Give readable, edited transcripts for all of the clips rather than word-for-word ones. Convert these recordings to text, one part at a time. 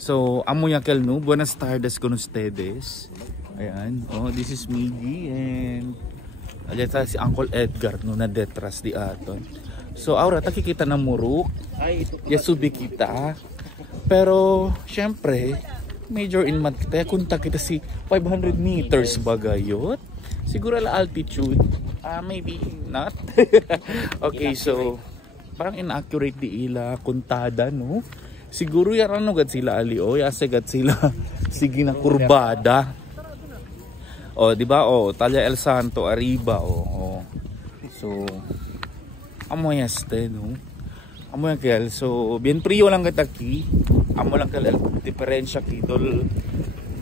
So, amo yakel no, buenas tardes con ustedes. Ayan, oh, this is Miggy and alita si Uncle Edgar no na detras di aton. So, aura takikita na muruk. Yasubi kita. Pero, syempre, major in math kita. Kunta kita si 500 meters bagayot. Siguro la altitude. Maybe not. Okay, so, parang inaccurate di ila kuntada, no? Siguro yaran no gad sila alio, yase gad sila sige na kurbada. Oh, di ba? Oh, Talya El Santo arriba, oh. So, amo yaste, no? Amo yakel. So, bien frio lang kataki. Amo lang kel diferensya kidol.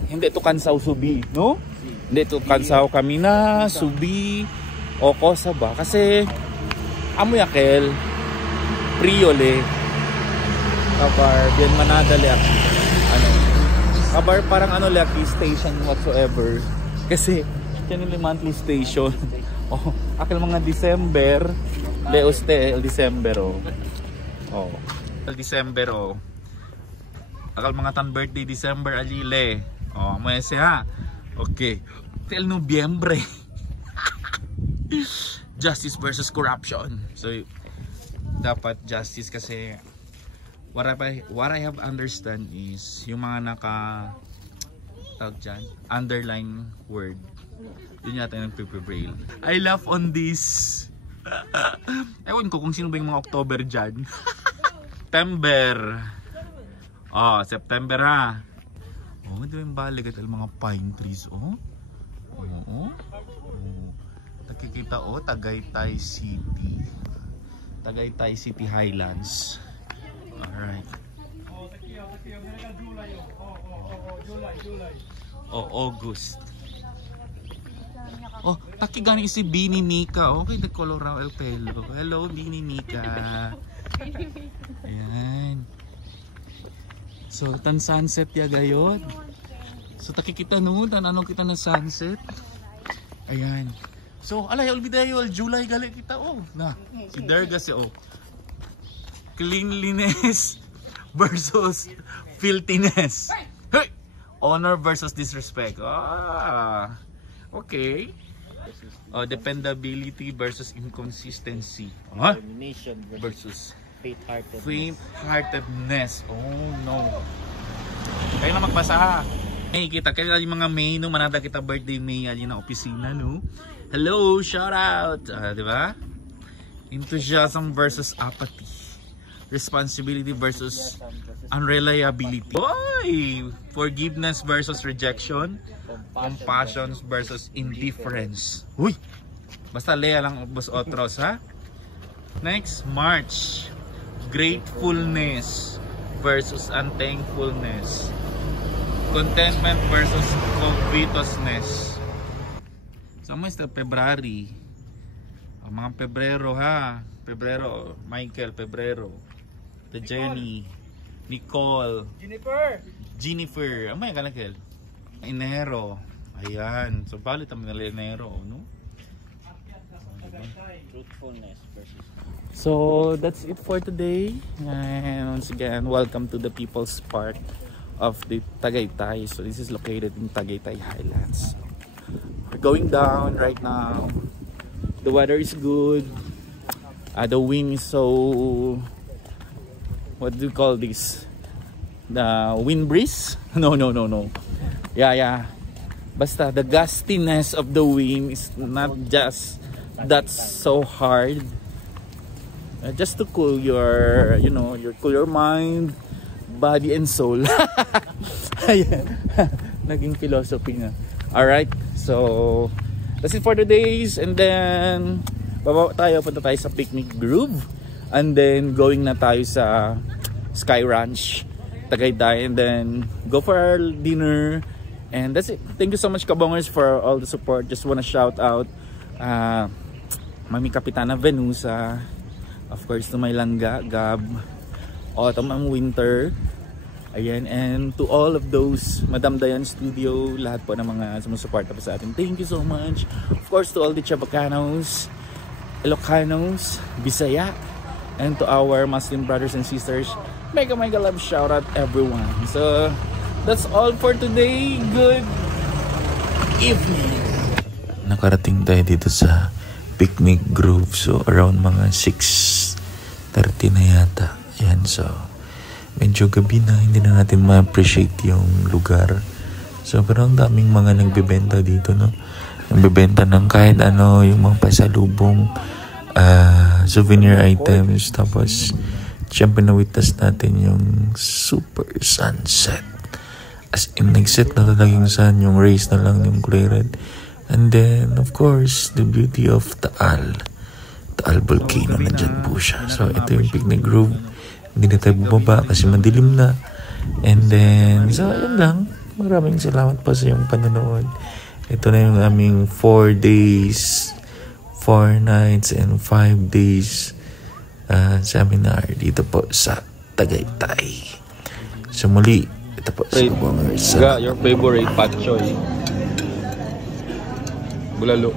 Hindi to kansaw subi, no? Hindi to kansaw kami na subi o kosa ba kasi amo yakel frio le. Kabar, bien manada liak. Ano? Kabar parang ano liak station whatsoever. Kasi yan yung monthly station. Oh, akil mga December, de uste el December oh. Oh, el December oh. Akal mga tan birthday December alile. Oh, mo ese ha. Okay. Till Nobyembre. Justice versus corruption. So dapat justice kasi what I have understand is yung mga tawag dyan, underline word yun yata yung nagpiprevail. I laugh on this. Ewan ko kung sino ba yung mga October dyan. September. Oh, September ha. Oh, di ba yung baligat ang mga pine trees oh. Oo. Nakikita oh, Tagaytay City. Tagaytay City Highlands. Alright. Oh, August. Oh, taki gani si Bini Nika. Okay, the color el pelo. Hello, Bini Nika. Ayan. So, tan sunset ya gayon. So, taki kita no, tan anong kita na sunset. Ayan. So, alay, olbidayo, July gali kita. Oh, na. Si Derga si oh. Cleanliness versus filthiness. Hey! Honor versus disrespect. Ah, okay. Oh, dependability versus inconsistency. Huh? Versus faint-heartedness. Oh no. Kayo na magbasa ha. Hey, kita kayo yung mga May no, manada kita birthday May alin na opisina no. Hello, shout out. Di ba? Enthusiasm versus apathy. Responsibility versus unreliability. Oy! Forgiveness versus rejection. Compassion versus indifference. Uy! Basta lea lang boss otros ha. Next, March. Gratefulness versus unthankfulness. Contentment versus covetousness. So, may February. O, mga Pebrero ha. Pebrero, Michael, Pebrero. The Jenny, Nicole, Jennifer, may kanakel. Enero, ayan. So balik naman na Enero, no? Truthfulness versus. So that's it for today. And once again, welcome to the People's Park of the Tagaytay. So this is located in Tagaytay Highlands. We're going down right now. The weather is good. The wind is so, what do you call this? The wind breeze? No. Yeah. Basta the gustiness of the wind is not just that's so hard. Just to cool your, cool your mind, body and soul. Naging philosophy na. Alright, so that's it for today's, and then baba tayo, punta tayo sa Picnic Grove, and then going na tayo sa Sky Ranch Tagaytay, and then go for our dinner, and that's it. Thank you so much Kabongers for all the support. Just wanna shout out Mami Kapitana Venusa, of course to my langga Gab, Autumn and Winter, ayan, and to all of those Madam Dayan Studio, lahat po ng mga sumusuporta pa sa atin. Thank you so much. Of course to all the Chabacanos, Ilocanos, Bisaya, and to our Muslim brothers and sisters mega love shout out everyone. So that's all for today. Good evening. Nakarating tayo dito sa Picnic Grove. So around mga 6:30 na yata. Ayan, so medyo gabi na, hindi na natin ma-appreciate yung lugar. So pero ang daming mga nagbebenta dito, no? Nagbebenta ng kahit ano, yung mga pasalubong, souvenir items. Tapos syempre na-witness natin yung super sunset. As in, nag-set na talagang sun, yung rays na lang yung kulay red. And then, of course, the beauty of Taal Volcano, nandyan po siya. So, ito yung Picnic Grove. Hindi na tayo bumaba kasi madilim na. And then, so, ayun lang. Maraming salamat po sa iyong panonood. Ito na yung aming 4 days, 4 nights, and 5 days seminar dito po sa Tagaytay. So muli, ito po sa Bongers. Your favorite pat choy? Bulalo.